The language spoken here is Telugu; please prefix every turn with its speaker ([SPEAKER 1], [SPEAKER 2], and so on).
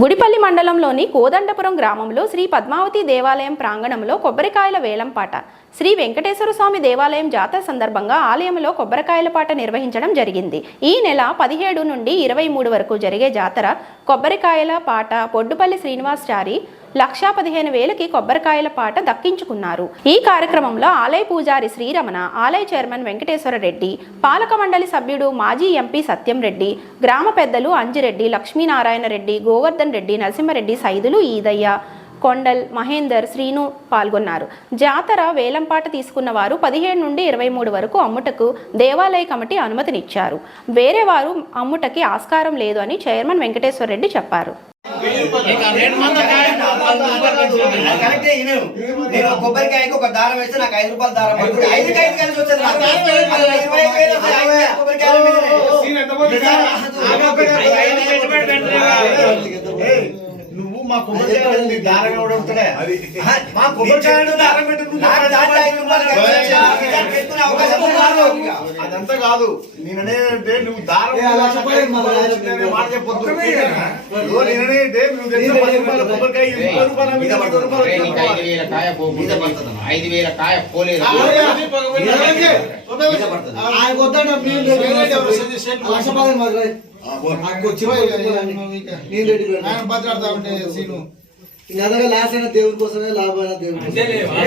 [SPEAKER 1] గుడిపల్లి మండలంలోని కోదండపురం గ్రామంలో శ్రీ పద్మావతి దేవాలయం ప్రాంగణంలో కొబ్బరికాయల వేలంపాట శ్రీ వెంకటేశ్వర స్వామి దేవాలయం జాతర సందర్భంగా ఆలయంలో కొబ్బరికాయల పాట నిర్వహించడం జరిగింది. ఈ నెల పదిహేడు నుండి ఇరవై మూడు వరకు జరిగే జాతర కొబ్బరికాయల పాట పొడ్డుపల్లి శ్రీనివాసచారి లక్షా పదిహేను వేలకి కొబ్బరికాయల పాట దక్కించుకున్నారు. ఈ కార్యక్రమంలో ఆలయ పూజారి శ్రీరమణ ఆలయ చైర్మన్ వెంకటేశ్వర రెడ్డి పాలక మండలి సభ్యుడు మాజీ ఎంపీ సత్యం రెడ్డి గ్రామ పెద్దలు అంజిరెడ్డి లక్ష్మీనారాయణ రెడ్డి గోవర్ధన్ రెడ్డి నరసింహారెడ్డి సైదులు ఈదయ్య కొండల్ మహేందర్ శ్రీను పాల్గొన్నారు. జాతర వేలంపాట తీసుకున్న వారు పదిహేడు నుండి ఇరవై మూడు వరకు అమ్ముటకు దేవాలయ కమిటీ అనుమతినిచ్చారు. వేరే వారు అమ్ముటకి ఆస్కారం లేదు అని చైర్మన్ వెంకటేశ్వర రెడ్డి చెప్పారు.
[SPEAKER 2] నేను కొబ్బరికాయకి ఒక దారం వేస్తే నాకు ఐదు రూపాయలు దారం ఐదు కాయలు కలిసి వచ్చేది ఐదు
[SPEAKER 3] నువ్వు మా కొబ్బరికాయలు నీ దారం ఎవడు? మా కొబ్బరికాయలు దారం పెట్టి అదంతా కాదు. నేనంటే నువ్వు దారం మాట చెప్పొద్దు. నువ్వు.
[SPEAKER 4] ఐదు వేల కాయ పోలేదు.
[SPEAKER 5] ఆయన నేను రెడ్డి ఇంకా అదగా లాస్ అయిన దేవుని కోసమే లాభం అయిన దేవుని కోసమే.